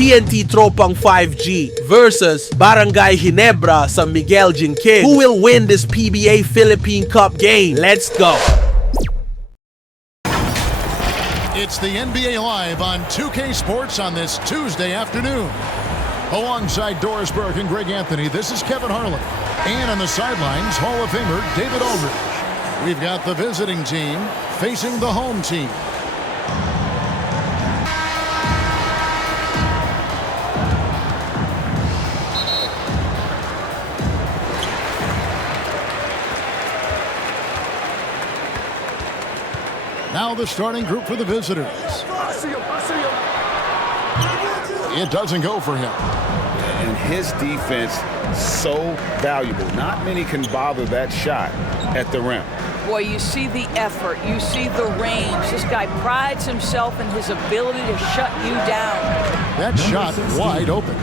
TNT Tropang 5G versus Barangay Ginebra sa Miguel. Who will win this PBA Philippine Cup game? Let's go! It's the NBA Live on 2K Sports on this Tuesday afternoon. Alongside Doris Burke and Greg Anthony, this is Kevin Harlan. And on the sidelines, Hall of Famer David Aldridge. We've got the visiting team facing the home team. Now the starting group for the visitors. It doesn't go for him. And his defense so valuable. Not many can bother that shot at the rim. Boy, you see the effort, you see the range. This guy prides himself in his ability to shut you down. That shot wide open.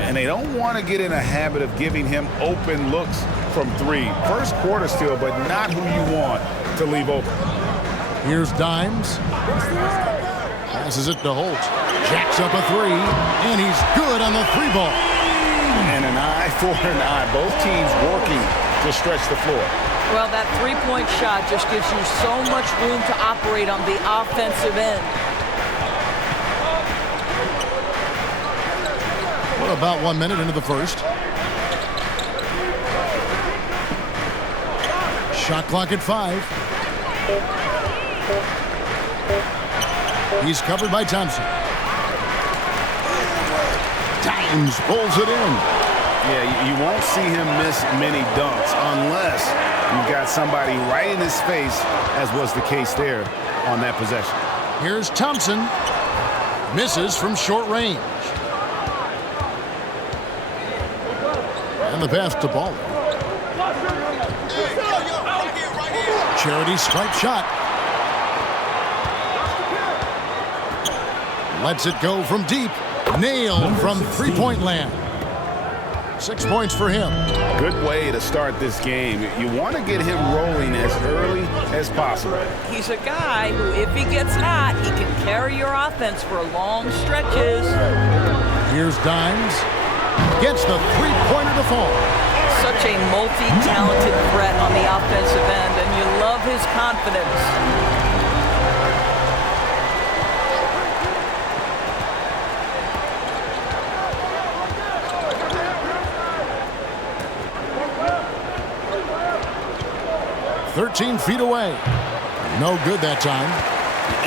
And they don't want to get in a habit of giving him open looks from three. First quarter still, but not who you want to leave open. Here's Dimes. Passes it to Holt. Jacks up a three, and he's good on the three ball. And an eye for an eye. Both teams working to stretch the floor. Well, that three-point shot just gives you so much room to operate on the offensive end. We're about 1 minute into the first. Shot clock at 5. He's covered by Thompson. Dimes pulls it in. Yeah, you won't see him miss many dunks unless you've got somebody right in his face, as was the case there on that possession. Here's Thompson. Misses from short range. And the pass to Baller. Charity stripe shot. Lets it go from deep. Nailed from three-point land. 6 points for him. Good way to start this game. You want to get him rolling as early as possible. He's a guy who, if he gets hot, he can carry your offense for long stretches. Here's Dimes. Gets the three-pointer to fall. Such a multi-talented threat on the offensive end, and you love his confidence. "13 feet away." No good that time.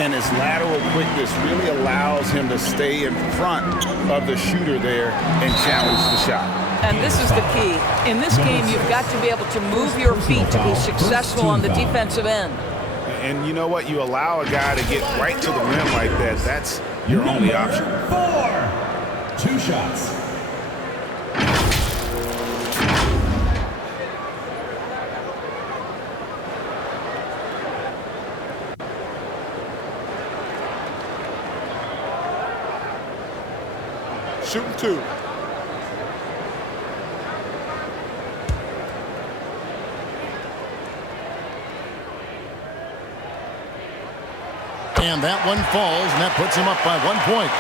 And his lateral quickness really allows him to stay in front of the shooter there and challenge the shot. And this is the key. In this game, you've got to be able to move your feet to be successful on the defensive end. And you know what? You allow a guy to get right to the rim like that. That's your only option. 4. 2 shots. Shooting 2. And that one falls, and that puts him up by 1 point.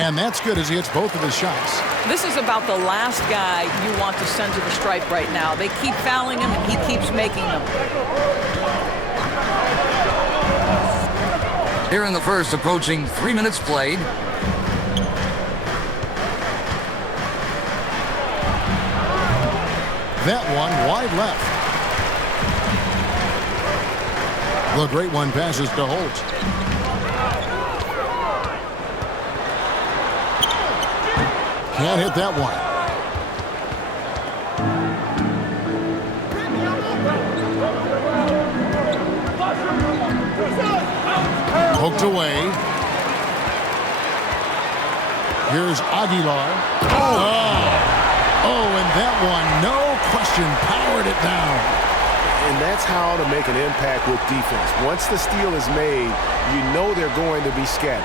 And that's good as he hits both of his shots. This is about the last guy you want to send to the stripe right now. They keep fouling him, and he keeps making them. Here in the first, approaching 3 minutes played. That one wide left. The great one passes to Holt. Can't hit that one. Poked away. Here's Aguilar. Oh, and that one, no question, powered it down. And that's how to make an impact with defense. Once the steal is made, you know they're going to be scattered.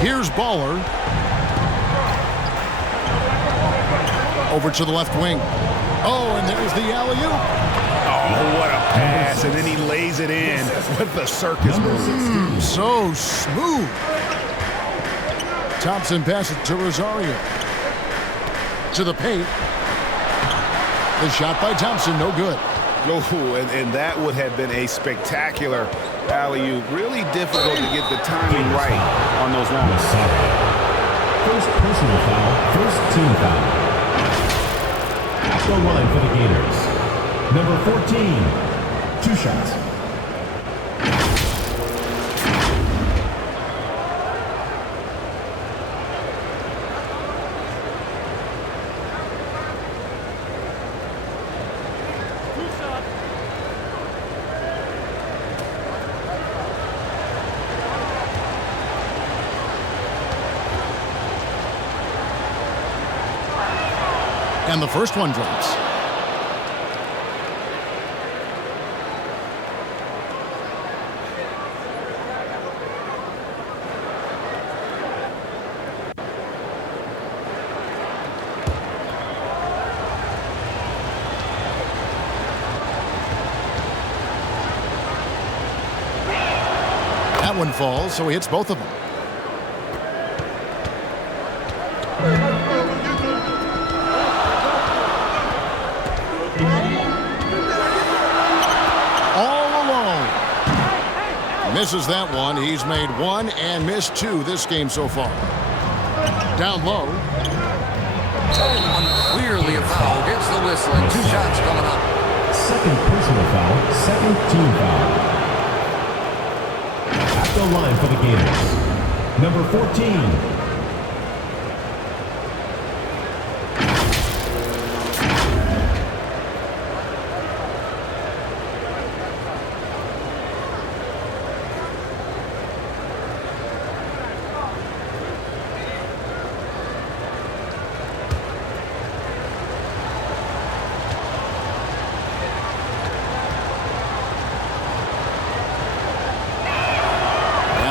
Here's Baller. Over to the left wing. Oh, and there's the alley-oop. Oh, what a pass. And then he lays it in with the circus move. So smooth. Thompson passes to Rosario. To the paint. The shot by Thompson, no good. Oh, and that would have been a spectacular alley-oop. Really difficult to get the timing right on those moments. First personal foul, first team foul. At the line for the Gators. Number 14, 2 shots. And the first one drops. That one falls, so he hits both of them. Misses that one. He's made 1 and missed 2 this game so far. Down low. Clearly a foul. Gets the whistle and 2 shots coming up. Second personal foul, second team foul. At the line for the Gators. Number 14.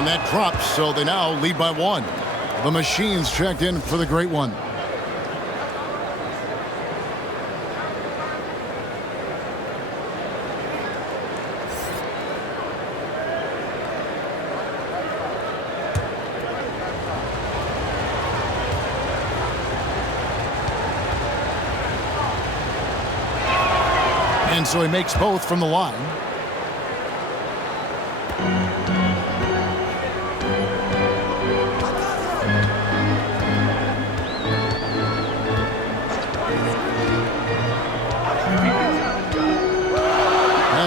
That drops, so they now lead by 1. The Machines checked in for the great one. And so he makes both from the line.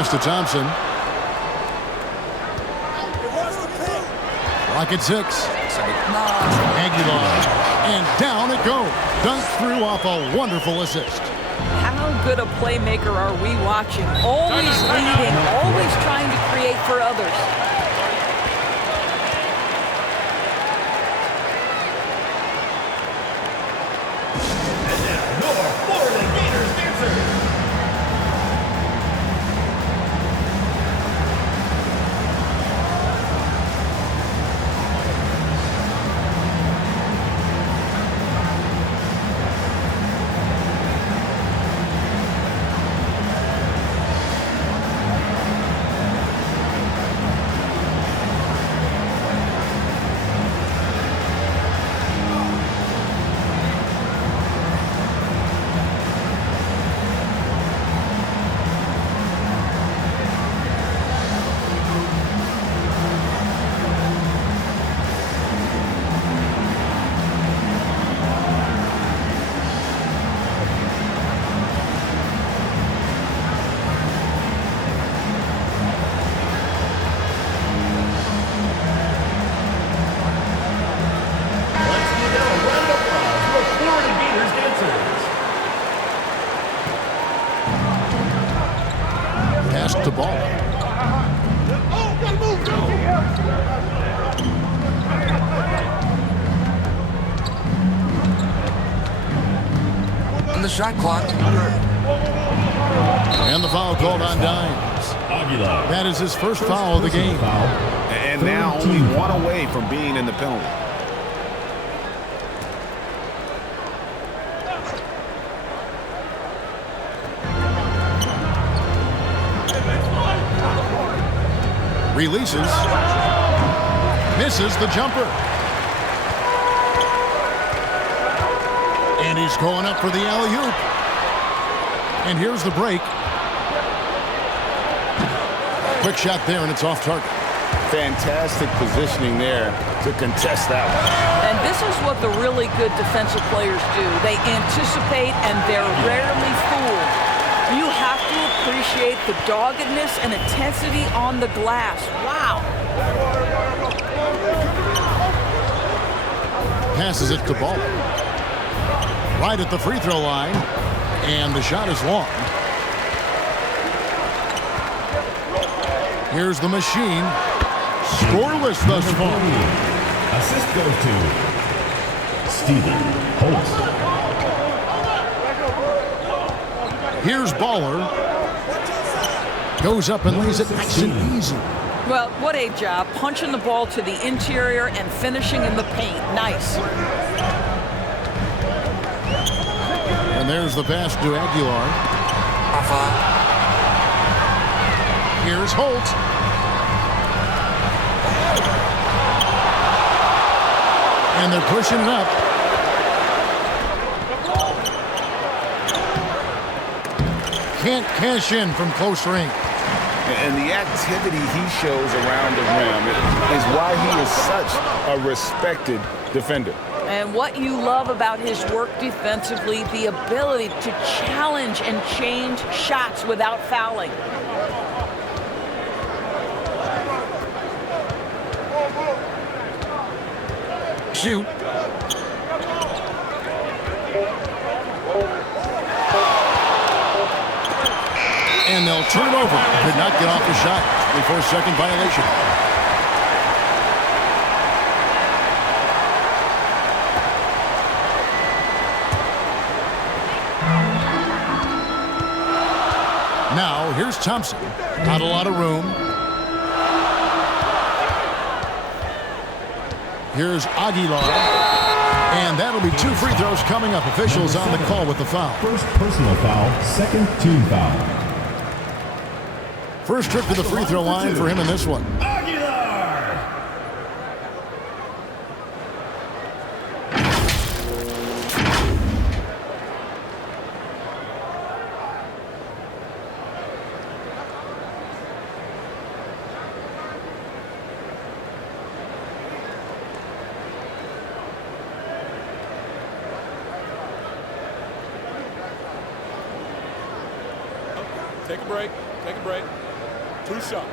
To Thompson. Rocket 6. Aguilar. And down it goes. Dunked through off a wonderful assist. How good a playmaker are we watching? Always leading, always trying to create for others. And now, your Florida Gators dancers. The ball. And the shot clock And the foul called on Dimes. Aguilar. That is his first foul of the game. And now only one away from being in the penalty. Releases. Misses the jumper. And he's going up for the alley-oop. And here's the break. Quick shot there, and it's off target. Fantastic positioning there to contest that one. And this is what the really good defensive players do. They anticipate, and they're rarely fooled. You have to appreciate the doggedness and intensity on the glass. Wow. Passes it to Ball. Right at the free throw line. And the shot is long. Here's the machine. Scoreless thus far. Assist goes to Stephen Holt. Here's Baller. Goes up and lays it nice and easy. Well, what a job. Punching the ball to the interior and finishing in the paint. Nice. And there's the pass to Aguilar. Here's Holt. And they're pushing it up. Can't cash in from close range. And the activity he shows around the rim is why he is such a respected defender. And what you love about his work defensively, the ability to challenge and change shots without fouling. Shoot. And they'll turn it over. Could not get off the shot before second violation. Now, here's Thompson. Not a lot of room. Here's Aguilar. And that'll be 2 free throws coming up. Officials on the call with the foul. First personal foul, second team foul. First trip to the free throw line for him in this one. Take a break. Take a break. 2 shots.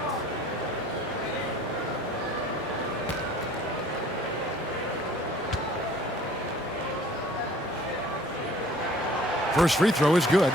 First free throw is good.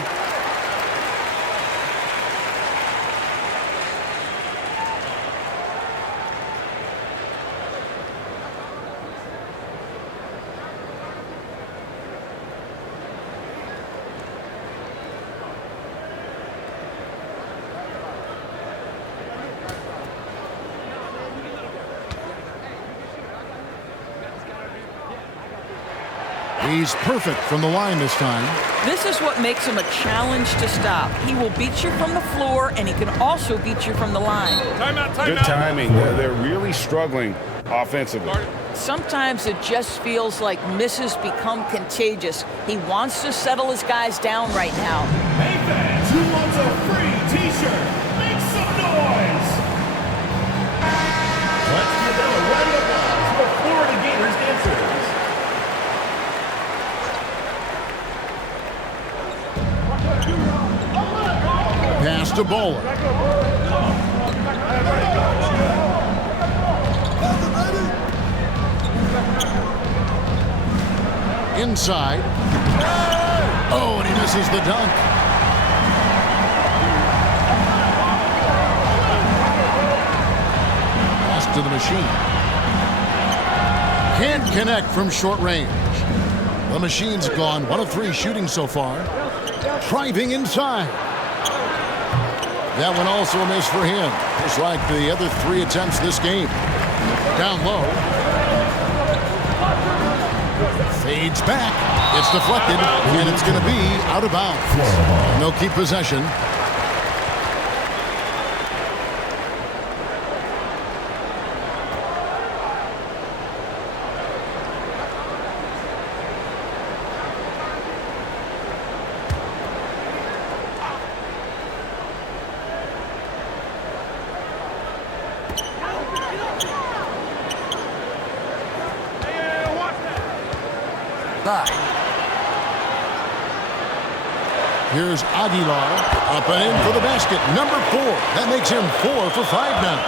He's perfect from the line this time. This is what makes him a challenge to stop. He will beat you from the floor, and he can also beat you from the line. Timeout, timeout. Good timing. They're really struggling offensively. Sometimes it just feels like misses become contagious. He wants to settle his guys down right now. Hey fans, who wants a free t-shirt? Make some noise! Let's give them a round of applause for Florida Gators dancers. Pass to Bowler. Inside. Oh, and he misses the dunk. Pass to the machine. Can't connect from short range. The machine's gone 1 of 3 shooting so far. Driving inside. That one also a miss for him, just like the other 3 attempts this game. Down low. Fades back. It's deflected, and it's going to be out of bounds. They'll keep possession. Here's Aguilar, up and in for the basket. Number 4. That makes him 4 for 5 now.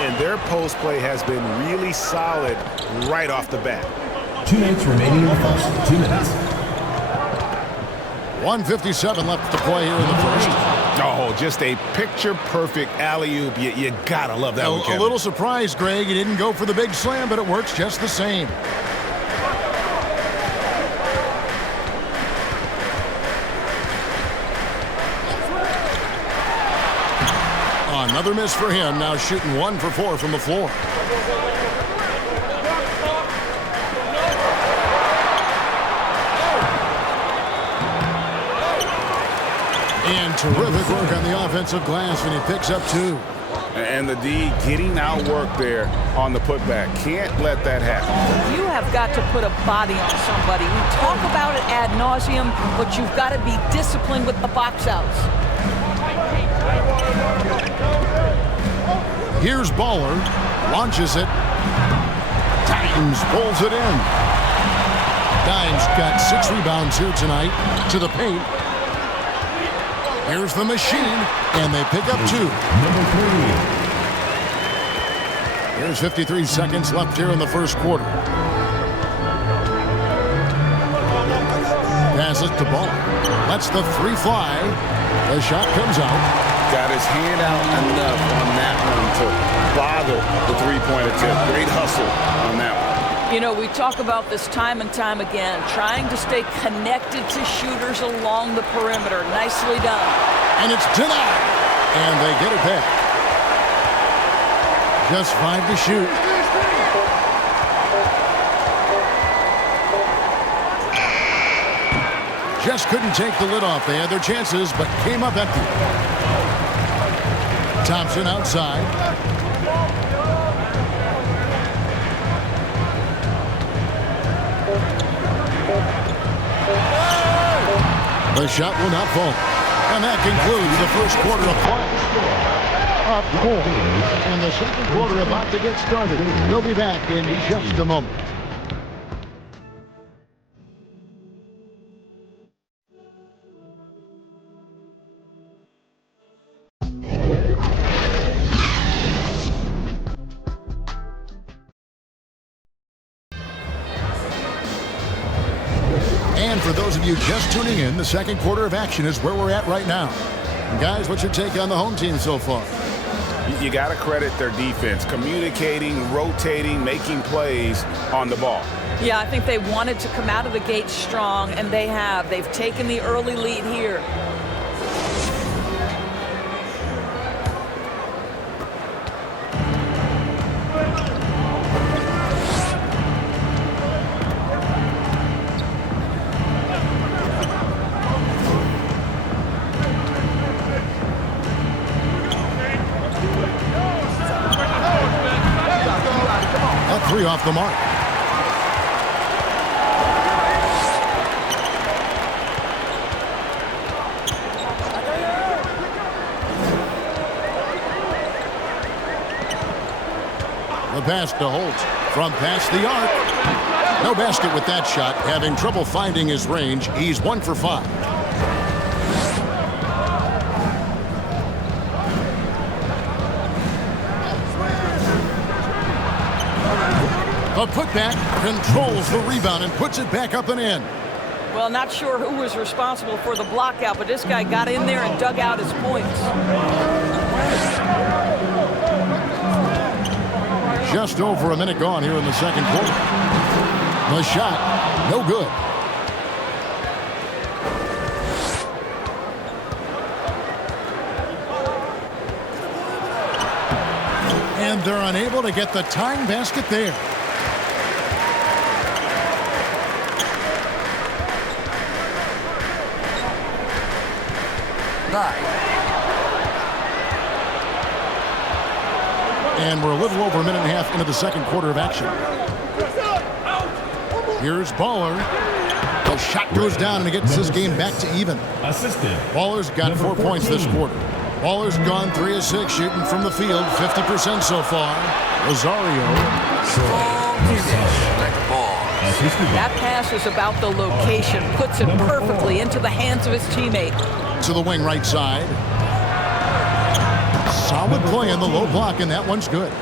And their post play has been really solid right off the bat. 2 minutes remaining in the first. 2 minutes. 1:57 left to play here in the first. Oh, just a picture-perfect alley-oop. You gotta love that one, Kevin. A little surprised, Greg. He didn't go for the big slam, but it works just the same. Another miss for him, now shooting 1 for 4 from the floor. And terrific work on the offensive glass, and he picks up 2. And the D getting outworked there on the putback. Can't let that happen. You have got to put a body on somebody. We talk about it ad nauseum, but you've got to be disciplined with the box outs. Here's Baller, launches it. Dimes pulls it in. Dimes got 6 rebounds here tonight to the paint. Here's the machine, and they pick up 2. Number 3. Here's 53 seconds left here in the first quarter. Passes to Ball. Lets the 3 fly. The shot comes out. Got his hand out enough on that one to bother the 3-point attempt. Great hustle on that one. You know, we talk about this time and time again, trying to stay connected to shooters along the perimeter. Nicely done. And it's denied. And they get it back. Just 5 to shoot. Just couldn't take the lid off. They had their chances, but came up empty. Thompson outside. The shot will not fall. And that concludes the first quarter of play. Up 4. And the second quarter about to get started. We'll be back in just a moment. And for those of you just tuning in, the second quarter of action is where we're at right now. And guys, what's your take on the home team so far? You got to credit their defense, communicating, rotating, making plays on the ball. Yeah, I think they wanted to come out of the gate strong, and they have. They've taken the early lead here. Three off the mark. The pass to Holt from past the arc. No basket with that shot. Having trouble finding his range. He's 1 for 5. The putback controls the rebound and puts it back up and in. Well, not sure who was responsible for the block out, but this guy got in there and dug out his points. Just over a minute gone here in the second quarter. The shot, no good. And they're unable to get the tying basket there. And we're a little over a minute and a half into the second quarter of action. Here's Baller. The shot goes down and it gets this game back to even. Assistant. Baller's got 4 points this quarter. Baller's gone 3 of 6 shooting from the field, 50% so far. Rosario. That pass is about the location, puts it perfectly into the hands of his teammate. To the wing right side. Solid play in the low block, and that one's good.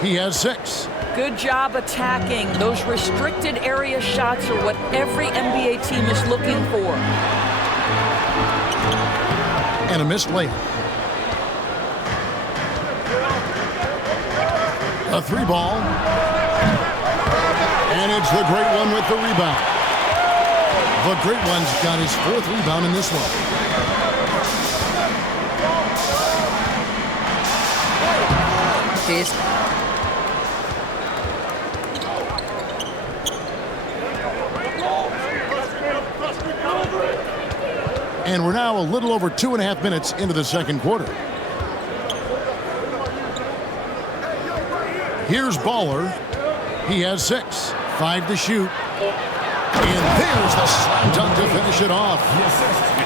He has 6. Good job attacking. Those restricted area shots are what every NBA team is looking for. And a missed layup. A 3-ball. And it's the Great One with the rebound. The Great One's got his 4th rebound in this one. And we're now a little over 2.5 minutes into the second quarter. Here's Baller. He has 6. 5 to shoot. And there's the slam dunk to finish it off.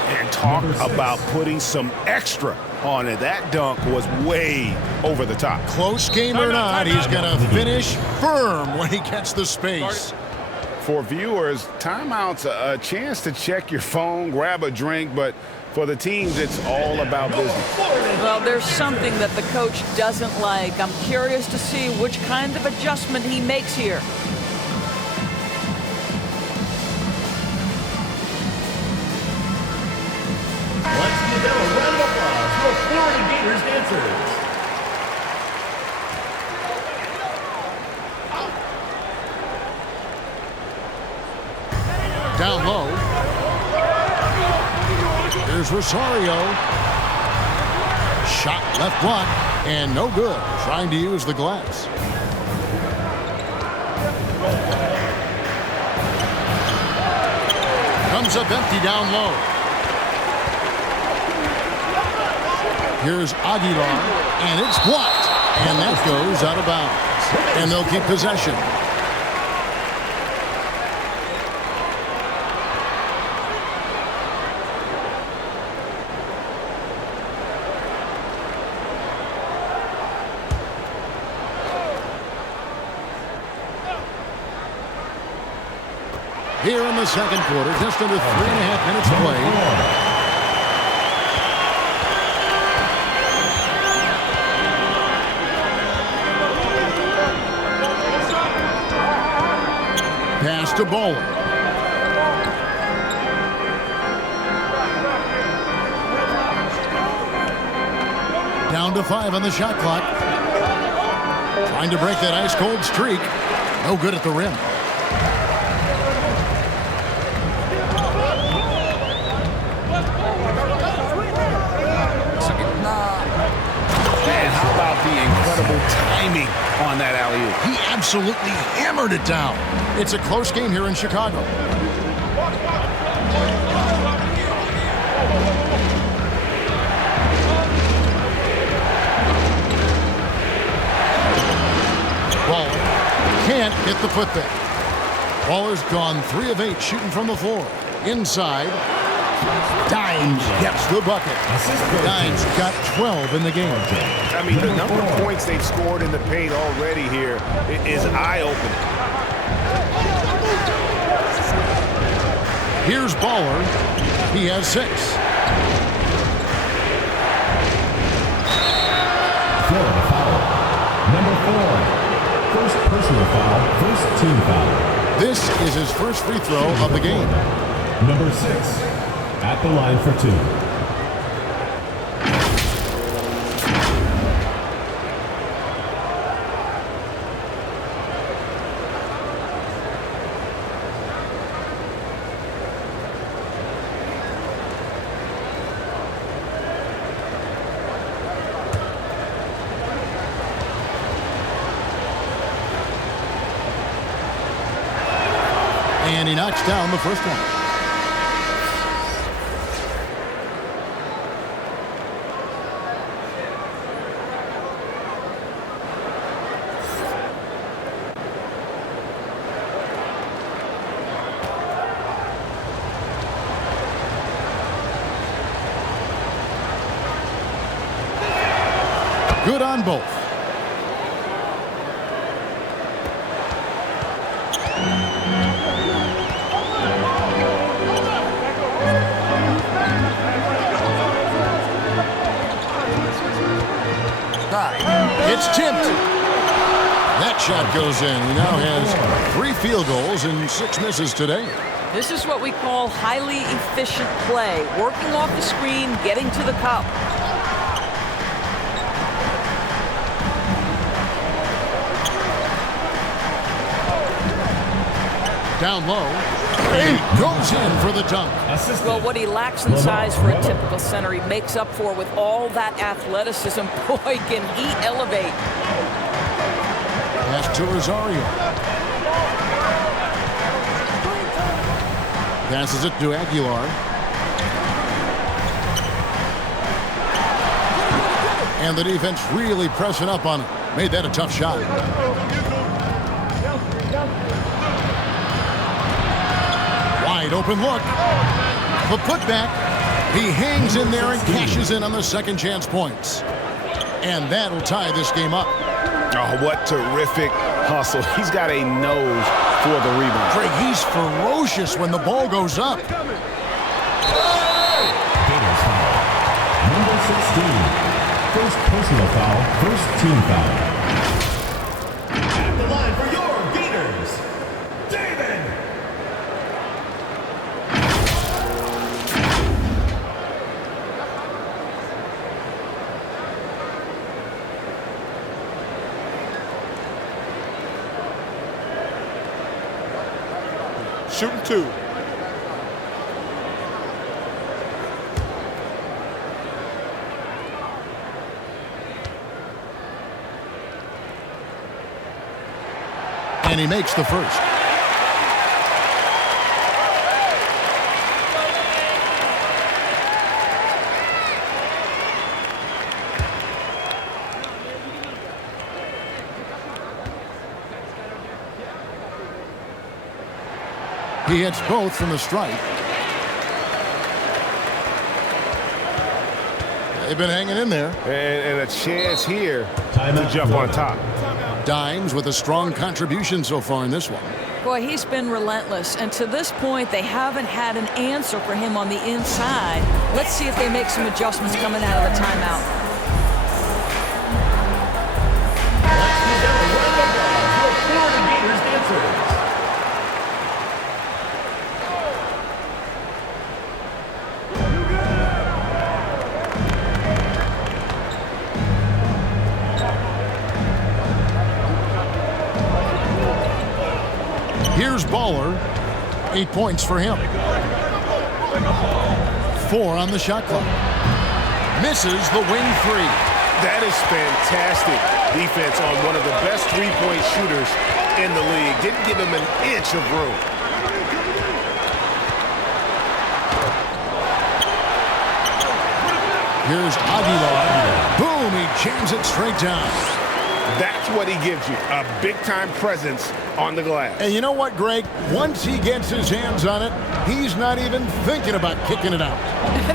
And talk about putting some extra on it. That dunk was way over the top. Close game or not, he's going to finish firm when he gets the space. For viewers, timeout's a chance to check your phone, grab a drink, but for the teams, it's all about business. Well, there's something that the coach doesn't like. I'm curious to see which kind of adjustment he makes here. Let's give them a round of applause for Florida Gators dancers. Down low. Here's Rosario. Shot left block and no good. Trying to use the glass. Comes up empty down low. Here's Aguilar, and it's blocked. And that goes out of bounds. And they'll keep possession. Here in the second quarter, just under 3.5 minutes played. Pass to Bowler. Down to 5 on the shot clock. Trying to break that ice-cold streak. No good at the rim. Incredible timing on that alley-oop. He absolutely hammered it down. It's a close game here in Chicago. Baller can't hit the putback. Baller's gone 3 of 8 shooting from the floor. Inside. Dimes gets the bucket. Dimes got 12 in the game. I mean, the number of points they've scored in the paint already here is eye-opening. Here's Baller. He has 6. Florida foul. Number 4. First personal foul, first team foul. This is his first free throw of the game. Number 6. At the line for 2. And he knocks down the first one. Good on both. It's tipped. That shot goes in. He now has 3 field goals and 6 misses today. This is what we call highly efficient play. Working off the screen, getting to the cup. Down low. He goes in for the dunk. Well, what he lacks in size for a typical center, he makes up for with all that athleticism. Boy, can he elevate. Pass to Rosario. Passes it to Aguilar. And the defense really pressing up on him. Made that a tough shot. Wide open look. The putback. He hangs in there and cashes in on the second chance points. And that'll tie this game up. Oh, what terrific hustle. He's got a nose for the rebound. Craig, he's ferocious when the ball goes up. Gators foul. Number 16. First personal foul, first team foul. At the line for your Gators, David. Shooting 2. And he makes the first. He hits both from the stripe. They've been hanging in there. And a chance here Time to out. jump on top. Dimes with a strong contribution so far in this one. Boy, he's been relentless, and to this point, they haven't had an answer for him on the inside. Let's see if they make some adjustments coming out of the timeout. Here's Baller. 8 points for him. 4 on the shot clock. Misses the wing 3. That is fantastic defense on one of the best three-point shooters in the league. Didn't give him an inch of room. Here's Aguilar. Boom, he jams it straight down. That's what he gives you, a big-time presence on the glass. And you know what, Greg? Once he gets his hands on it, he's not even thinking about kicking it out.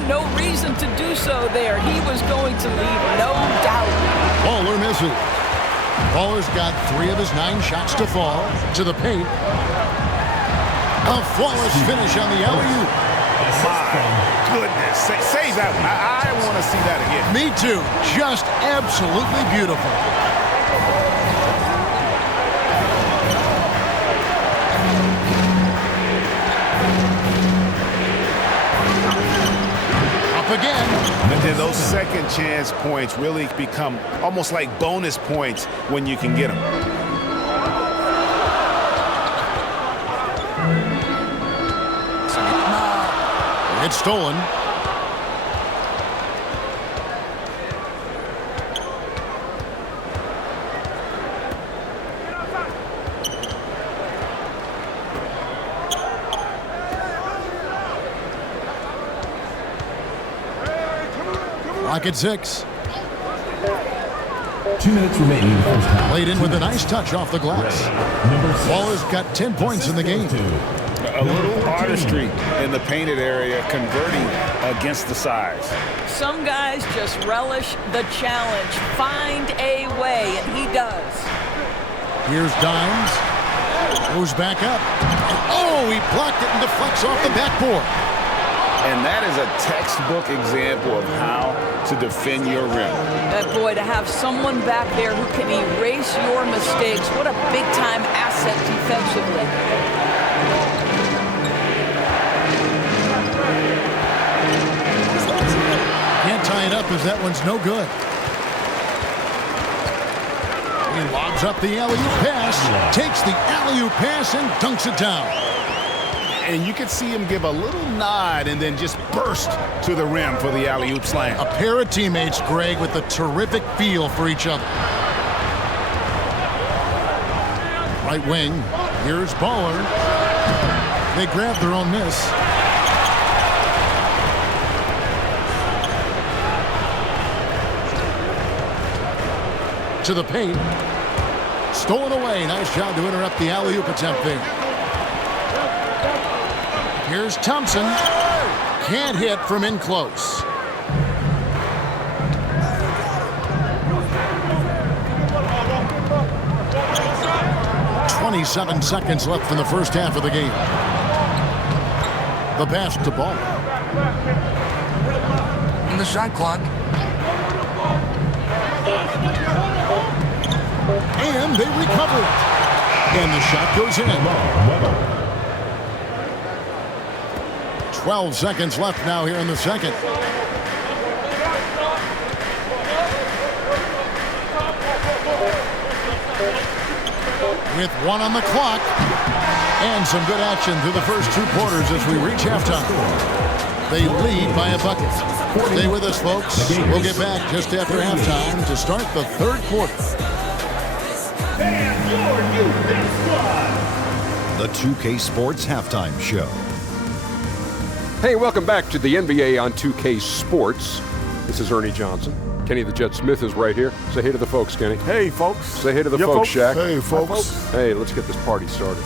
No reason to do so there. He was going to leave, no doubt. Baller misses. Baller's got 3 of his 9 shots to fall. To the paint. A flawless finish on the alley-oop. My goodness. Save that one. I want to see that again. Me too. Just absolutely beautiful. Again. And then those second chance points really become almost like bonus points when you can get them. It's stolen. Clock at 6. 2 minutes remaining in the first half. Played in with a nice touch off the glass. Number 6. Waller's got 10 points in the game. A little artistry in the painted area, converting against the size. Some guys just relish the challenge. Find a way, and he does. Here's Dimes. Goes back up. Oh, he blocked it and deflects off the backboard. And that is a textbook example of how to defend your rim. Boy, to have someone back there who can erase your mistakes, what a big-time asset defensively. Can't tie it up as that one's no good. He lobs up the alley-oop pass, takes the alley-oop pass and dunks it down. And you can see him give a little nod and then just burst to the rim for the alley-oop slam. A pair of teammates, Greg, with a terrific feel for each other. Right wing, here's Baller. They grab their own miss. To the paint. Stolen away. Nice job to interrupt the alley-oop attempt there. Here's Thompson. Can't hit from in close. "27 seconds left in the first half of the game. The pass to Ball. In the shot clock. And they recover it. And the shot goes in. 12 seconds left now here in the second. With 1 on the clock. And some good action through the first 2 quarters as we reach halftime. They lead by a bucket. Stay with us, folks. We'll get back just after halftime to start the third quarter. And your new big squad. The 2K Sports Halftime Show. Hey, welcome back to the NBA on 2K Sports. This is Ernie Johnson. Kenny the Jet Smith is right here. Say hey to the folks, Kenny. Hey, folks. Say hey to the folks, Shaq. Hey, folks. Hey, let's get this party started.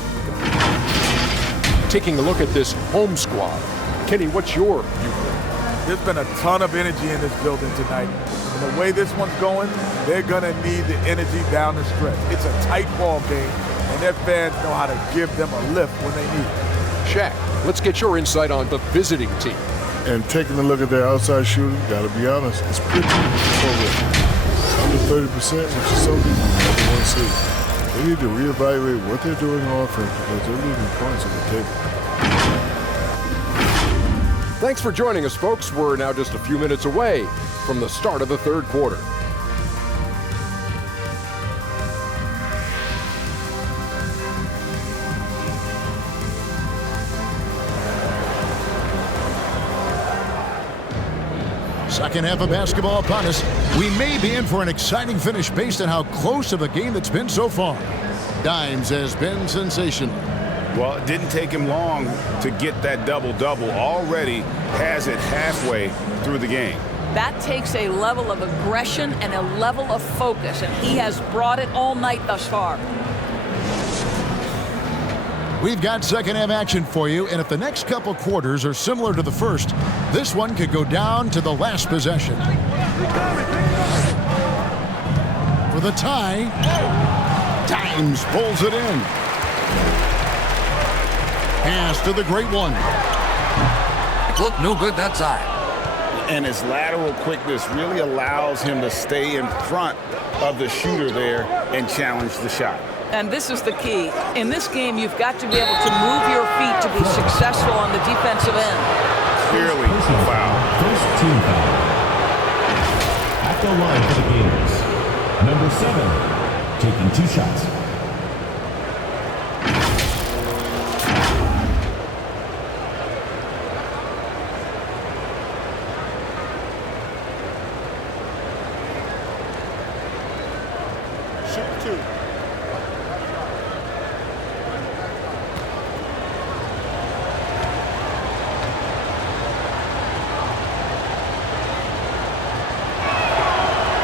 Taking a look at this home squad. Kenny, what's your viewpoint? There's been a ton of energy in this building tonight. And the way this one's going, they're going to need the energy down the stretch. It's a tight ball game, and their fans know how to give them a lift when they need it. Shaq, let's get your insight on the visiting team. And taking a look at their outside shooting, gotta be honest, it's pretty over under 30%, which is something you never want to see. They need to reevaluate what they're doing on offense because they're leaving points on the table. Thanks for joining us, folks. We're now just a few minutes away from the start of the third quarter. Second half of basketball upon us. We may be in for an exciting finish based on how close of a game it's been so far. Dimes has been sensational. Well, it didn't take him long to get that double-double. Already has it halfway through the game. That takes a level of aggression and a level of focus, and he has brought it all night thus far. We've got second half action for you, and if the next couple quarters are similar to the first, this one could go down to the last possession. For the tie, Dimes pulls it in. Pass to the great one. Look no good that side. And his lateral quickness really allows him to stay in front of the shooter there and challenge the shot. And this is the key. In this game, you've got to be able to move your feet to be successful on the defensive end. Clearly a foul. First team foul. At the line for the Gators. Number 7, taking 2 shots. Shoot 2.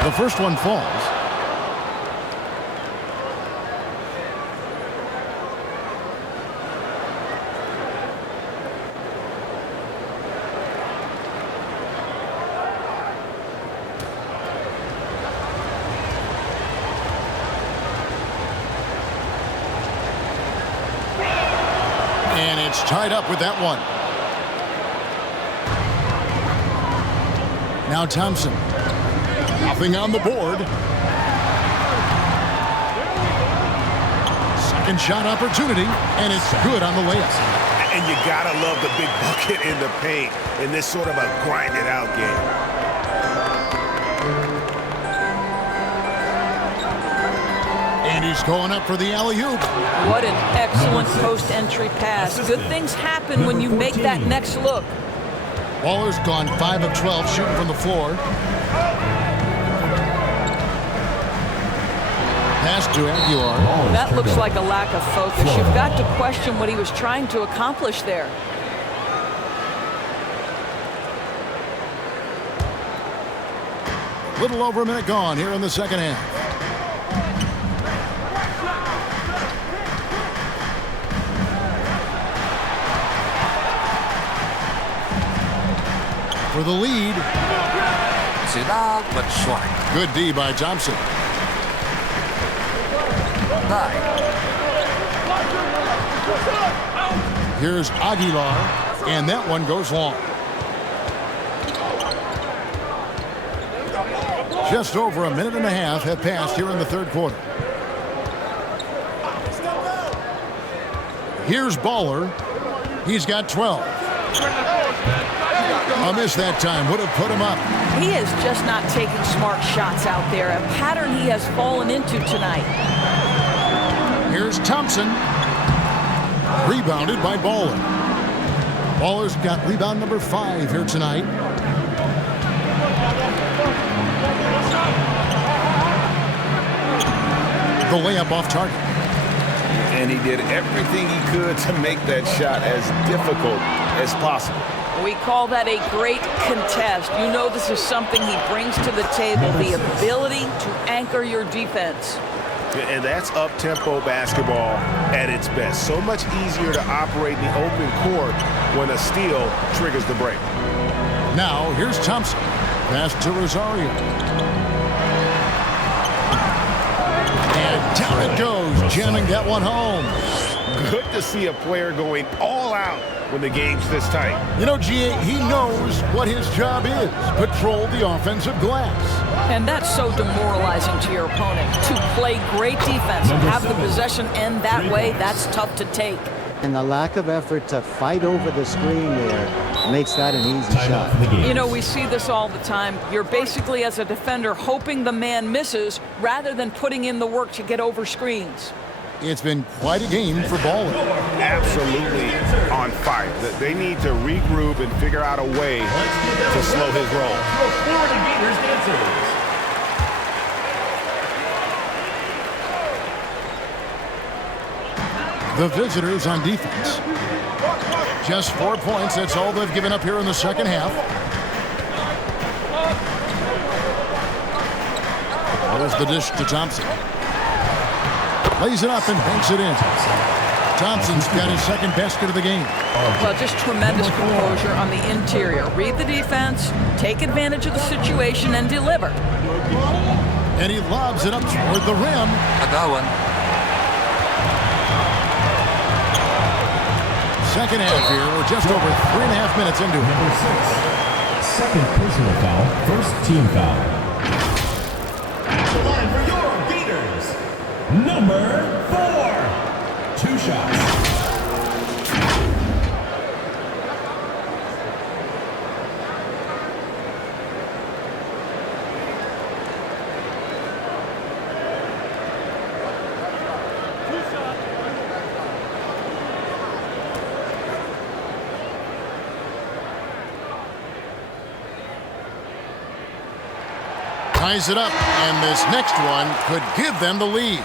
The first one falls. And it's tied up with that one. Now Thompson. Nothing on the board. Second shot opportunity, and it's good on the layup. And you gotta love the big bucket in the paint in this sort of a grinded out game. And he's going up for the alley-oop. What an excellent post-entry pass. Good things happen when you make that next look. Baller's gone 5 of 12 shooting from the floor. Pass to Aguilar. That looks like a lack of focus. You've got to question what he was trying to accomplish there. Little over a minute gone here in the second half. For the lead. Sit out, but short. Good D by Thompson. Here's Aguilar, and that one goes long. Just over a minute and a half have passed here in the third quarter. Here's Baller. He's got 12. A miss that time would have put him up. He is just not taking smart shots out there, a pattern he has fallen into tonight. Here's Thompson. Rebounded by Baller. Baller's got rebound number 5 here tonight. The layup off target. And he did everything he could to make that shot as difficult as possible. We call that a great contest. You know this is something he brings to the table, the ability to anchor your defense. And that's up-tempo basketball at its best. So much easier to operate in the open court when a steal triggers the break. Now, here's Thompson. Pass to Rosario. And down it goes, jamming that one home. Good to see a player going all out when the game's this tight. You know, GA, he knows what his job is. Patrol the offensive glass. And that's so demoralizing to your opponent. To play great defense and have the possession end that way, that's tough to take. And the lack of effort to fight over the screen there makes that an easy shot. You know, we see this all the time. You're basically, as a defender, hoping the man misses rather than putting in the work to get over screens. It's been quite a game for Baller. Absolutely on fire. They need to regroup and figure out a way to slow his roll. The visitors on defense. Just 4 points. That's all they've given up here in the second half. There's the dish to Thompson. Lays it up and banks it in. Thompson's got his second basket of the game. Well, just tremendous composure on the interior. Read the defense, take advantage of the situation, and deliver. And he lobs it up toward the rim. That one. Second half here. We're just over 3.5 minutes into it. Number 6. Second personal foul. First team foul. At the line for your Gators. Number 4. 2 shots. Ties it up, and this next one could give them the lead.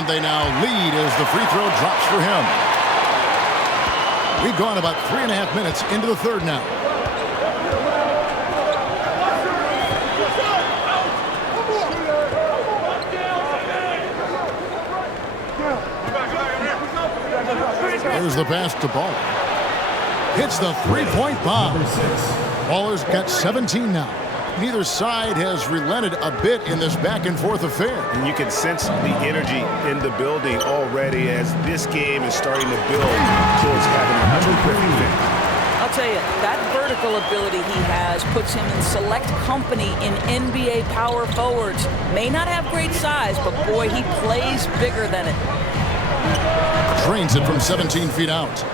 And they now lead as the free throw drops for him. We've gone about 3.5 minutes into the third now. There's the pass to Ball. Hits the three-point bomb. Baller's got 17 now. Neither side has relented a bit in this back-and-forth affair. And you can sense the energy in the building already as this game is starting to build towards having a perfect finish. I'll tell you, that vertical ability he has puts him in select company in NBA power forwards. May not have great size, but boy, he plays bigger than it. Drains it from 17 feet out.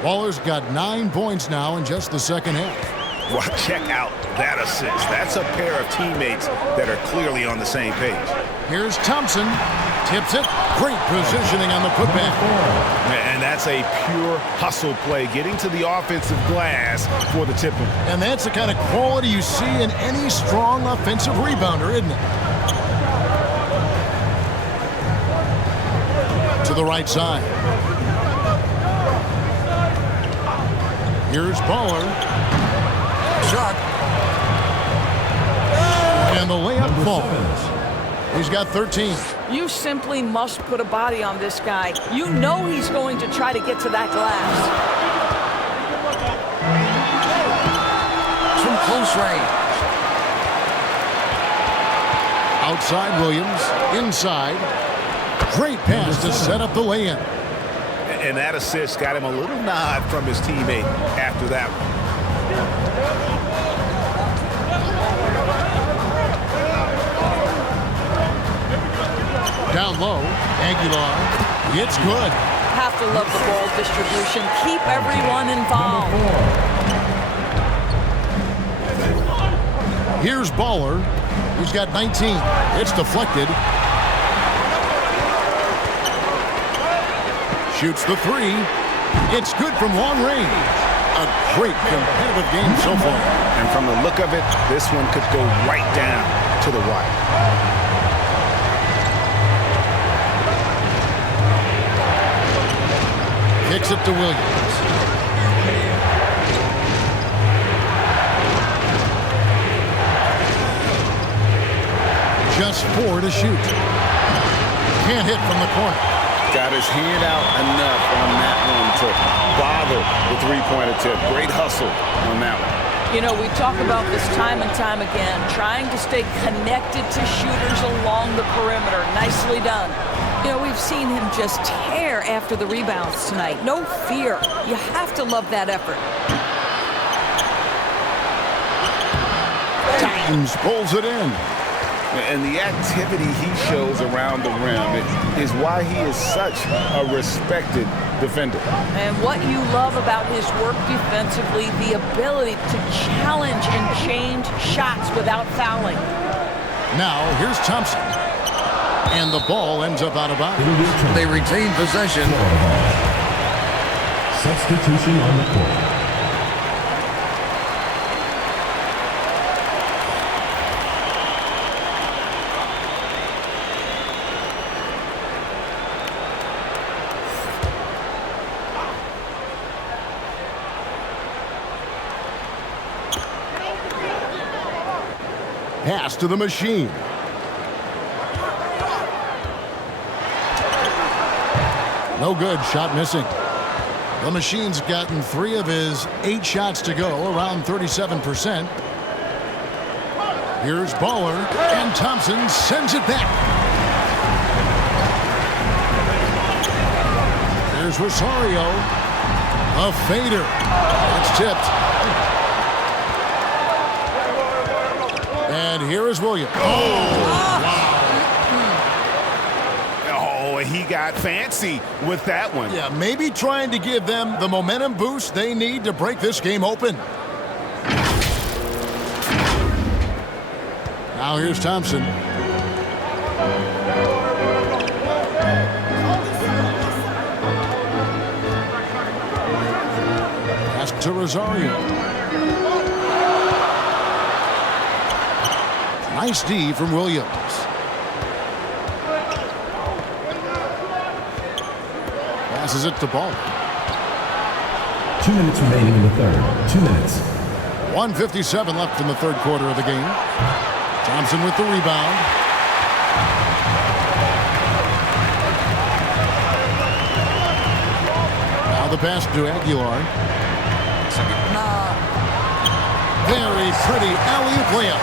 Baller's got 9 points now in just the second half. Well, check out that assist. That's a pair of teammates that are clearly on the same page. Here's Thompson. Tips it. Great positioning on the putback. And that's a pure hustle play, getting to the offensive glass for the tip. And that's the kind of quality you see in any strong offensive rebounder, isn't it? To the right side. Here's Baller. Shot. And the layup falls. He's got 13. You simply must put a body on this guy. You know he's going to try to get to that glass. From close range. Outside Williams. Inside. Great pass to set up the lay-in. And that assist got him a little nod from his teammate after that one. Down low, Aguilar. It's good. Have to love the ball distribution. Keep everyone involved. Here's Baller. He's got 19. It's deflected. Shoots the three. It's good from long range. A great competitive game so far. And from the look of it, this one could go right down to the wire. Kicks it to Williams. Just 4 to shoot. Can't hit from the corner. Got his hand out enough on that one to bother the three-pointer tip. Great hustle on that one. You know, we talk about this time and time again, trying to stay connected to shooters along the perimeter. Nicely done. You know, we've seen him just tear after the rebounds tonight. No fear. You have to love that effort. Titans pulls it in. And the activity he shows around the rim is why he is such a respected defender. And what you love about his work defensively, the ability to challenge and change shots without fouling. Now, here's Thompson. And the ball ends up out of bounds. They retain possession. Substitution on the court. Pass to the machine. No good. Shot missing. The machine's gotten 3 of his 8 shots to go, around 37%. Here's Baller, and Thompson sends it back. Here's Rosario. A fader. It's tipped. And here is Williams. Oh, he got fancy with that one. Yeah, maybe trying to give them the momentum boost they need to break this game open. Now here's Thompson. Pass to Rosario. Nice D from Williams. Passes it to Ball. 2 minutes remaining in the third. 2 minutes. 1:57 left in the third quarter of the game. Thompson with the rebound. Now the pass to Aguilar. Very pretty alley-oop layup.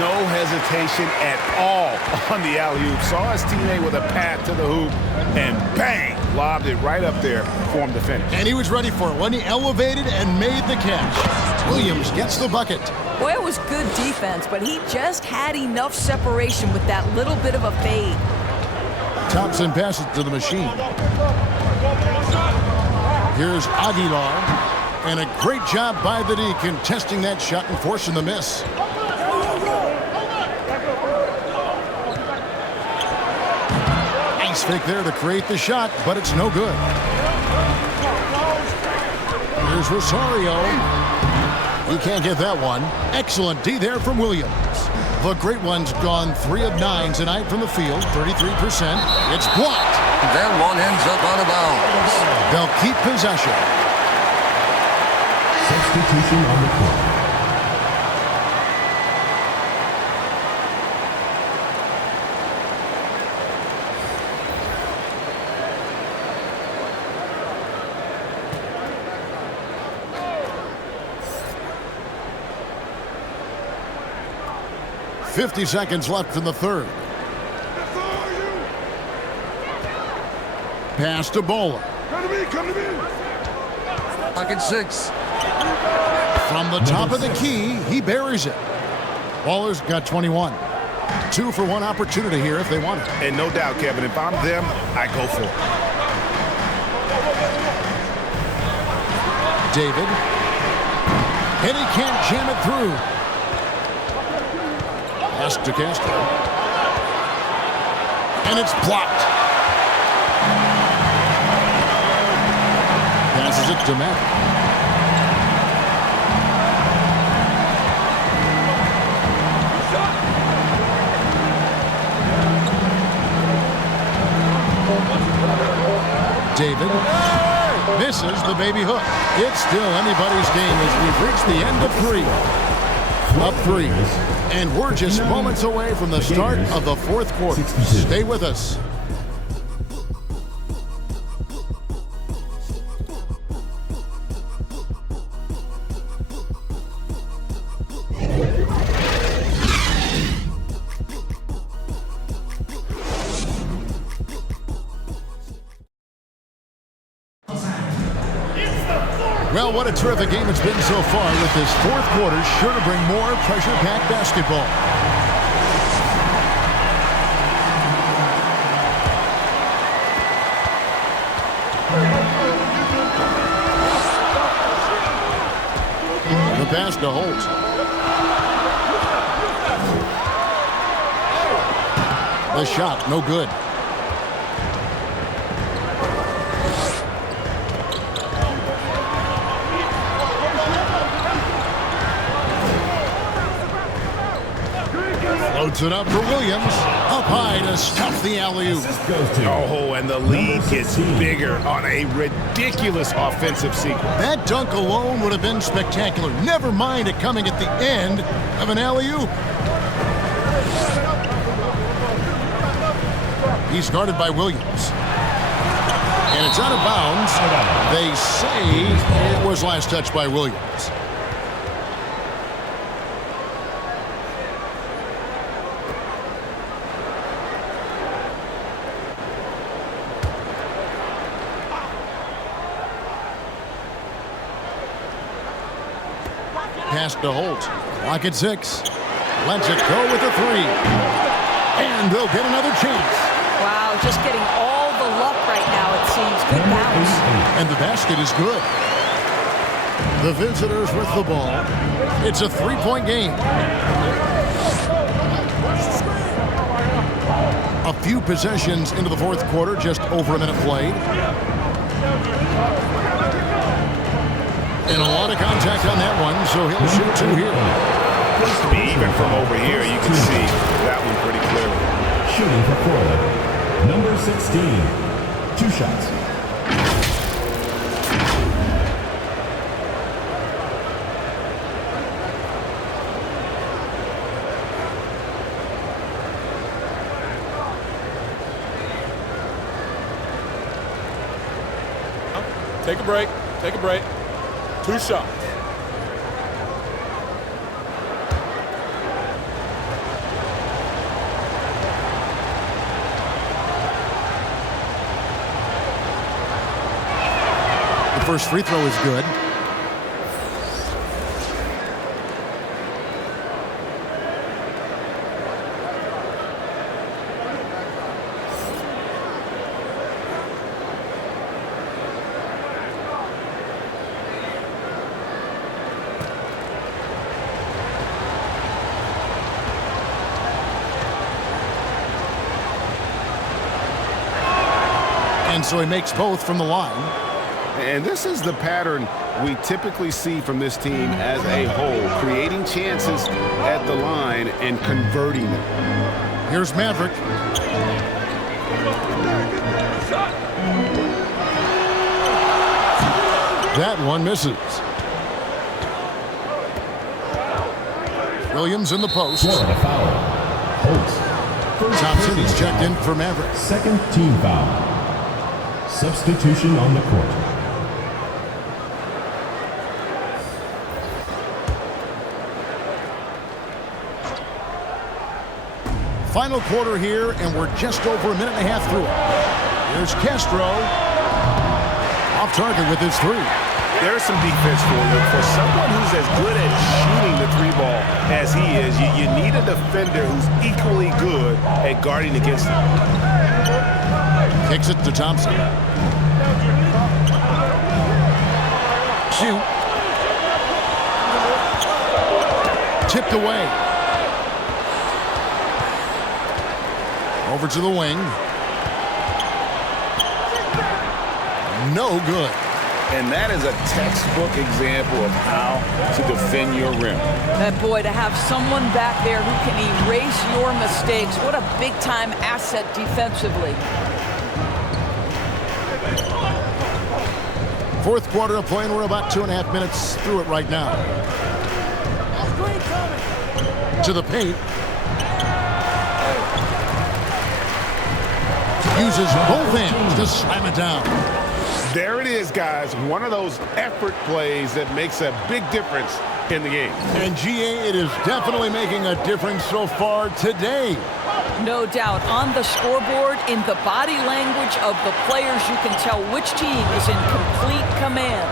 No hesitation at all on the alley-oop. Saw his teammate with a path to the hoop, and bang, lobbed it right up there for him to finish. And he was ready for it when he elevated and made the catch. Williams gets the bucket. Boy, it was good defense, but he just had enough separation with that little bit of a fade. Thompson passes to the machine. Here's Aguilar. And a great job by the D contesting that shot and forcing the miss. Nice fake there to create the shot, but it's no good. Here's Rosario. He can't get that one. Excellent D there from Williams. The great one's gone 3 of 9 tonight from the field, 33%. It's blocked. Then one ends up out of bounds. They'll keep possession. Substitution on the court. .50 seconds left in the third. Pass to Bola. Come to me. Pocket 6. From the top of the key, he buries it. Baller's got 21. 2 for 1 opportunity here if they want it. And no doubt, Kevin, if I'm them, I go for it. David. And he can't jam it through. Pass to Castro. And it's blocked. Passes it to Matt. David misses the baby hook. It's still anybody's game as we've reached the end of 3. Up 3. And we're just moments away from the start of the fourth quarter. Stay with us. Well, what a terrific game it's been so far, with this fourth quarter sure to bring more pressure-packed basketball. The pass to Holt. The shot, no good. Loads it up for Williams. Up high to stuff the alley-oop. Oh, and the lead gets bigger on a ridiculous offensive sequence. That dunk alone would have been spectacular. Never mind it coming at the end of an alley-oop. He's guarded by Williams. And it's out of bounds. They say it was last touched by Williams. Pass to Holt. Clock at 6. Lets it go with a 3. And they'll get another chance. Wow, just getting all the luck right now, it seems. Good bounce. And the basket is good. The visitors with the ball. It's a 3-point game. A few possessions into the fourth quarter, just over a minute played. And a lot of contact on that one, so he'll shoot 2 here. Even from over here, you can see that one pretty clearly. Shooting for Florida, number 16. 2 shots. Take a break. Take a break. 2 shots. The first free throw is good. And so he makes both from the line. And this is the pattern we typically see from this team as a whole, creating chances at the line and converting them. Here's Maverick. That one misses. Williams in the post. Florida foul. Holtz. Thompson is checked in for Maverick. Second team foul. Substitution on the court. Final quarter here, and we're just over a minute and a half through it. Here's Castro. Off target with his 3. There's some defense for you. For someone who's as good at shooting the 3-ball as he is, you need a defender who's equally good at guarding against him. Kicks it to Thompson. Shoot. Tipped away. Over to the wing. No good. And that is a textbook example of how to defend your rim. That boy, to have someone back there who can erase your mistakes, what a big-time asset defensively. Fourth quarter of play, and we're about 2.5 minutes through it right now. To the paint. Uses both hands to slam it down. There it is, guys. One of those effort plays that makes a big difference in the game. And GA, it is definitely making a difference so far today. No doubt. On the scoreboard, in the body language of the players, you can tell which team is in complete command.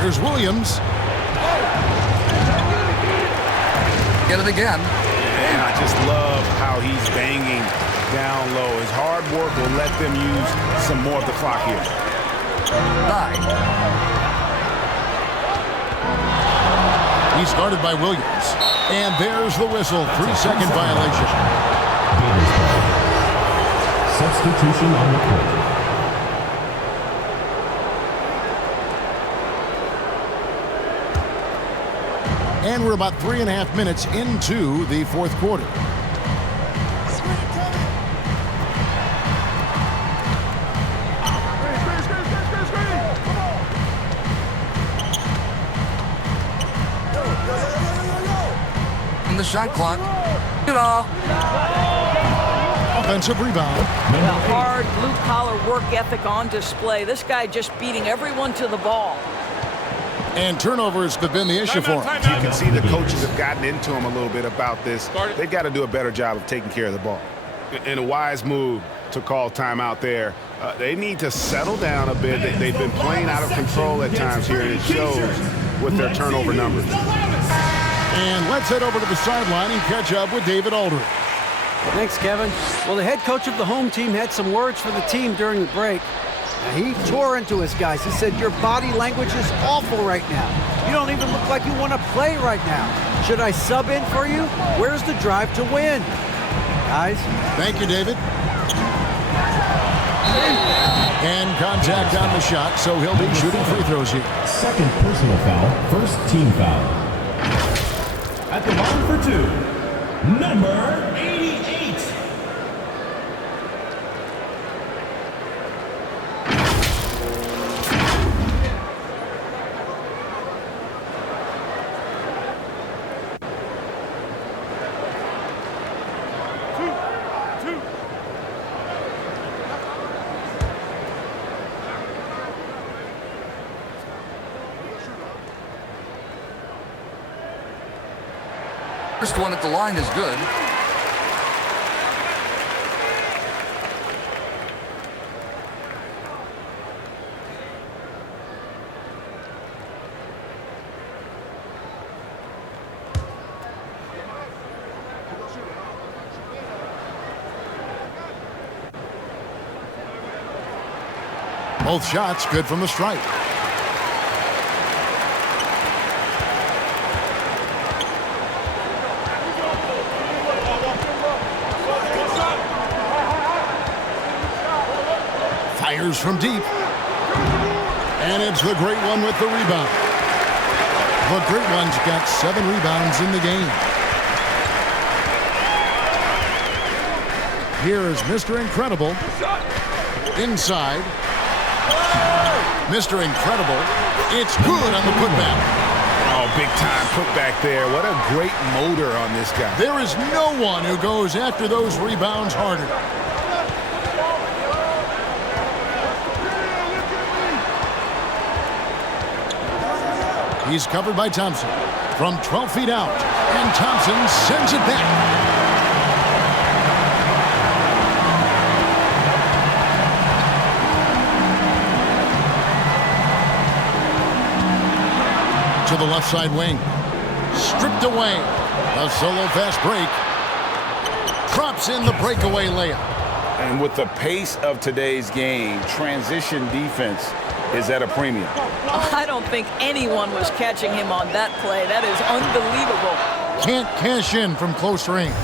Here's Williams. Get it again. And I just love how he's banging down low. His hard work will let them use some more of the clock here. 9. He's guarded by Williams. And there's the whistle. 3-second violation. Substitution on the court. And we're about 3.5 minutes into the fourth quarter. In the shot clock. Get off. Offensive rebound. The hard blue-collar work ethic on display. This guy just beating everyone to the ball. And turnovers have been the issue for him. You can see the coaches have gotten into him a little bit about this. They've got to do a better job of taking care of the ball. And a wise move to call timeout there. They need to settle down a bit. They've been playing out of control at times here, and it shows with their turnover numbers. And let's head over to the sideline and catch up with David Aldridge. Thanks, Kevin. Well, the head coach of the home team had some words for the team during the break. Now, he tore into his guys. He said, your body language is awful right now. You don't even look like you want to play right now. Should I sub in for you? Where's the drive to win? Guys? Thank you, David. And contact on the shot, so he'll be shooting free throws here. Second personal foul, first team foul. At the line for 2, number 88. First one at the line is good. Both shots good from the stripe. Fires from deep. And it's the Great One with the rebound. The Great One's got 7 rebounds in the game. Here is Mr. Incredible. Inside. Mr. Incredible. It's good on the putback. Oh, big time putback there. What a great motor on this guy. There is no one who goes after those rebounds harder. He's covered by Thompson from 12 feet out. And Thompson sends it back. To the left side wing. Stripped away. A solo fast break. Drops in the breakaway layup. And with the pace of today's game, transition defense is at a premium. I don't think anyone was catching him on that play. That is unbelievable. Can't cash in from close range.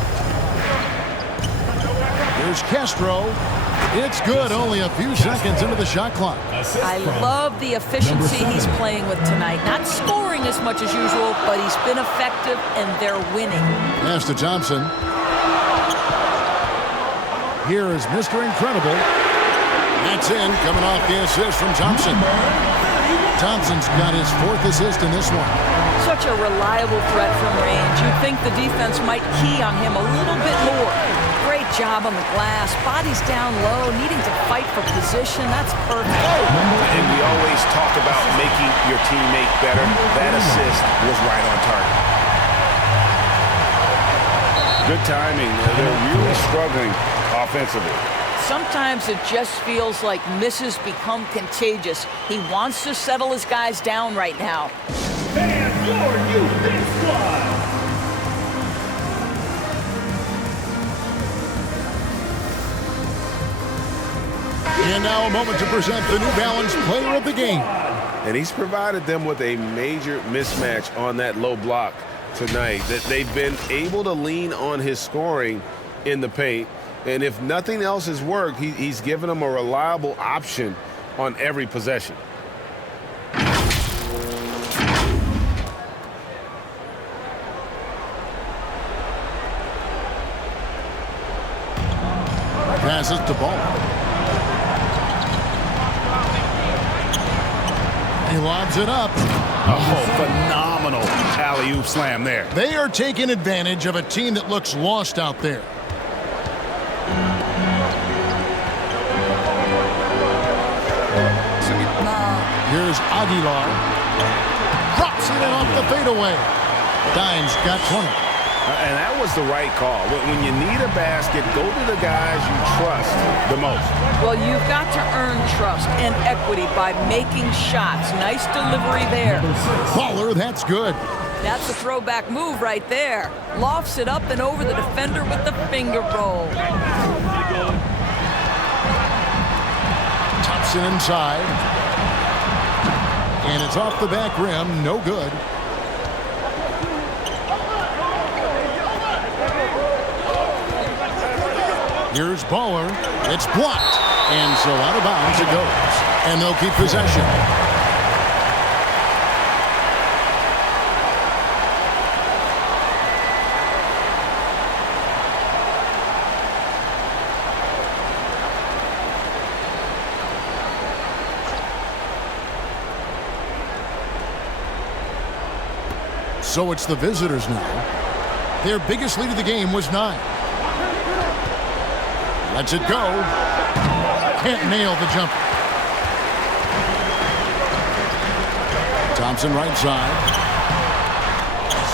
Here's Castro. It's good, only a few seconds into the shot clock. I love the efficiency he's playing with tonight. Not scoring as much as usual, but he's been effective, and they're winning. Pass to Thompson. Here is Mr. Incredible. That's in, coming off the assist from Thompson. Thompson's got his 4th assist in this one. Such a reliable threat from range. You'd think the defense might key on him a little bit more. Great job on the glass. Body's down low, needing to fight for position. That's perfect. And we always talk about making your teammate better. That assist was right on target. Good timing. They're really struggling offensively. Sometimes it just feels like misses become contagious. He wants to settle his guys down right now. And your youth squad. And now a moment to present the New Balance Player of the Game. And he's provided them with a major mismatch on that low block tonight. That they've been able to lean on his scoring in the paint. And if nothing else has worked, he's given them a reliable option on every possession. Passes to Ball. He lobs it up. Oh, phenomenal alley-oop slam there. They are taking advantage of a team that looks lost out there. Here's Aguilar. Drops it in off the fadeaway. Dimes got 20. And that was the right call. When you need a basket, go to the guys you trust the most. Well, you've got to earn trust and equity by making shots. Nice delivery there. Baller, that's good. That's a throwback move right there. Lofts it up and over the defender with the finger roll. Thompson inside. And it's off the back rim. No good. Here's Baller. It's blocked. And so out of bounds it goes. And they'll keep possession. So it's the visitors now. Their biggest lead of the game was 9. Lets it go. Can't nail the jumper. Thompson right side.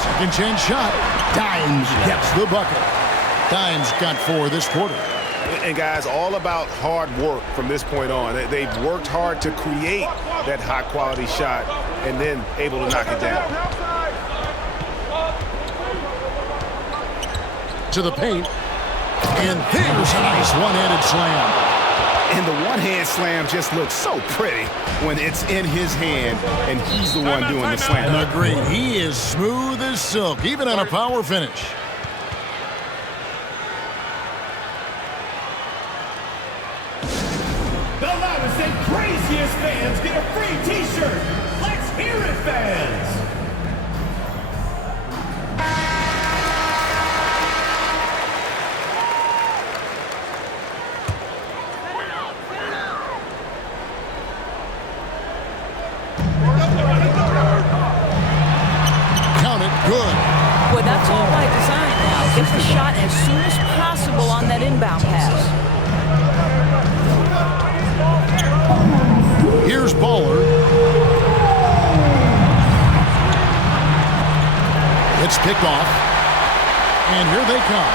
Second chance shot. Dimes gets the bucket. Dimes got 4 this quarter. And guys, all about hard work from this point on. They've worked hard to create that high-quality shot and then able to knock it down. To the paint. And there's a nice one-handed slam. And the one-hand slam just looks so pretty when it's in his hand and he's the one doing the slam. Agreed. He is smooth as silk, even on a power finish. The loudest and craziest fans get a free t-shirt. Let's hear it, fans. Count it, good. Boy, that's all by design now. Get the shot as soon as possible on that inbound pass. Here's Baller. It's picked off. And here they come.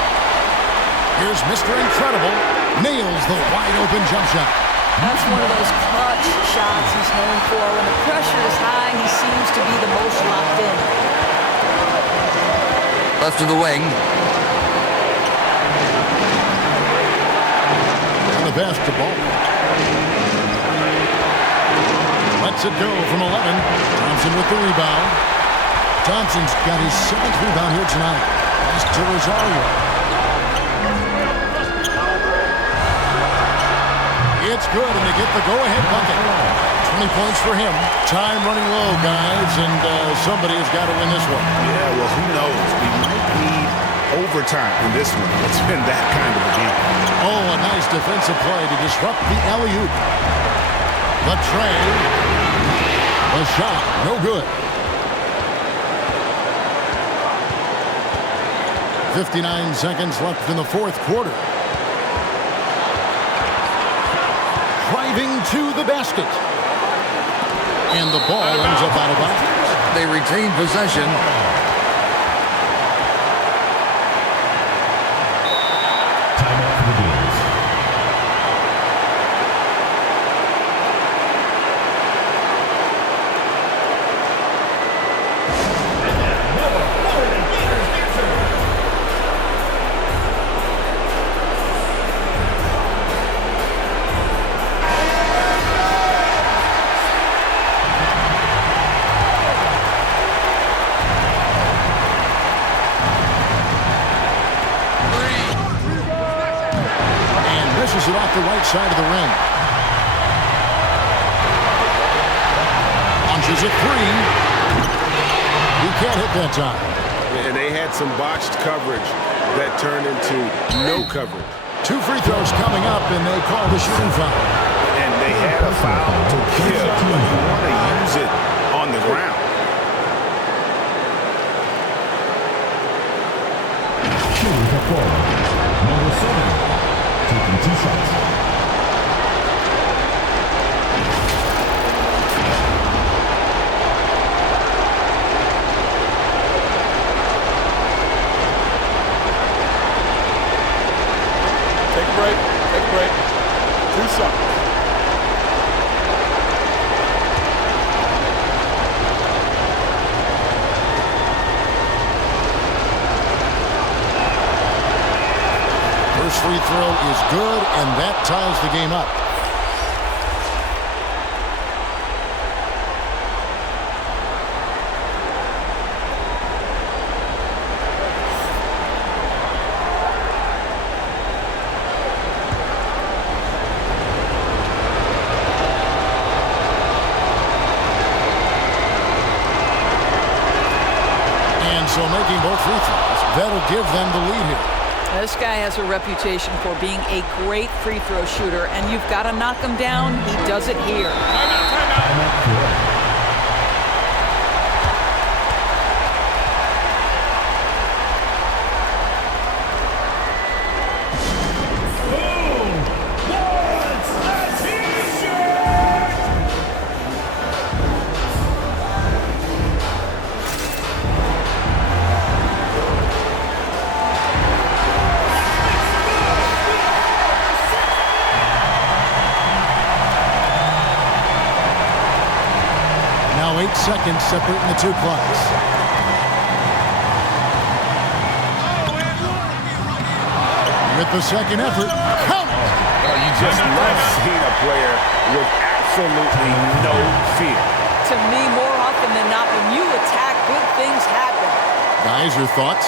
Here's Mr. Incredible. Nails the wide-open jump shot. That's one of those clutch shots he's known for. When the pressure is high, he seems to be the most locked in. Left of the wing. And the basketball. Lets it go from 11. Thompson with the rebound. Thompson's got his 7th rebound here tonight. Pass to Rosario. It's good, and they get the go-ahead bucket. 20 points for him. Time running low, guys, and somebody has got to win this one. Yeah, well, who knows? We might need overtime in this one. It's been that kind of a game. Oh, a nice defensive play to disrupt the alley-oop. The tray. The shot, no good. 59 seconds left in the 4th quarter. Driving to the basket. And the ball ends up out of bounds. They retain possession. Timeout for the Gators. It off the right side of the rim. Launches a 3. He can't hit that time. And they had some botched coverage that turned into no coverage. 2 free throws coming up, and they call the shooting foul. And they had a foul to give. You want to use it on the ground. Shooting for forward. Number 7. Taking 2 shots. Take a break. Take a break. 2 shots. First free throw is good, and that ties the game up. And so making both free throws, that'll give them the lead here. This guy has a reputation for being a great free throw shooter, and you've got to knock him down. He does it here. Timeout. seconds separating the two clocks. With the second effort, count! You just love seeing a player with absolutely no fear. To me, more often than not, when you attack, good things happen. Guys, your thoughts?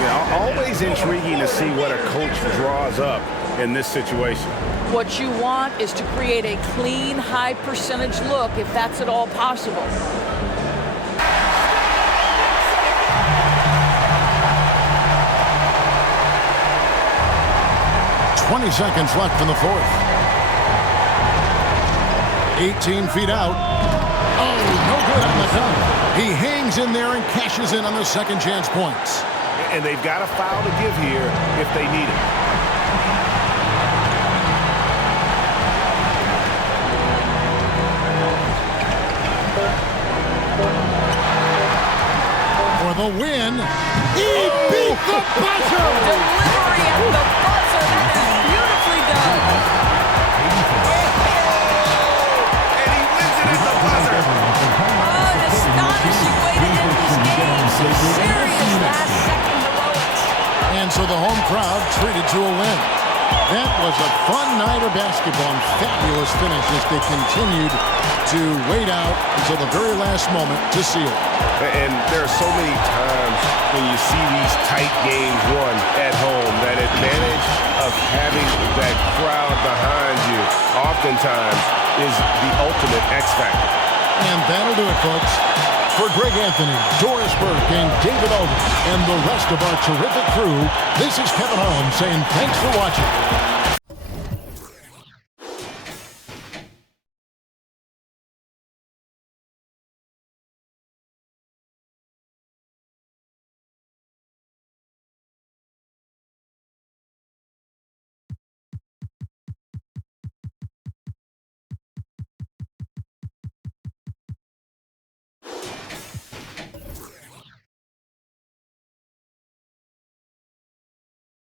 Yeah, always intriguing to see what a coach draws up in this situation. What you want is to create a clean, high percentage look, if that's at all possible. 20 seconds left in the fourth. 18 feet out. Oh, no good on the dunk. He hangs in there and cashes in on the second chance points. And they've got a foul to give here if they need it. For the win, he beat the buzzer! Delivery at the buzzer, that is beautifully done. And he wins it at the buzzer. Oh, an astonishing way to end this game. Some serious last-second heroics. And so the home crowd treated to a win. That was a fun night of basketball and fabulous finish as they continued to wait out until the very last moment to seal it. And there are so many times when you see these tight games won at home, that advantage of having that crowd behind you oftentimes is the ultimate X factor. And that'll do it, folks. For Greg Anthony, Doris Burke, and David Aldridge, and the rest of our terrific crew, this is Kevin Harlan saying thanks for watching.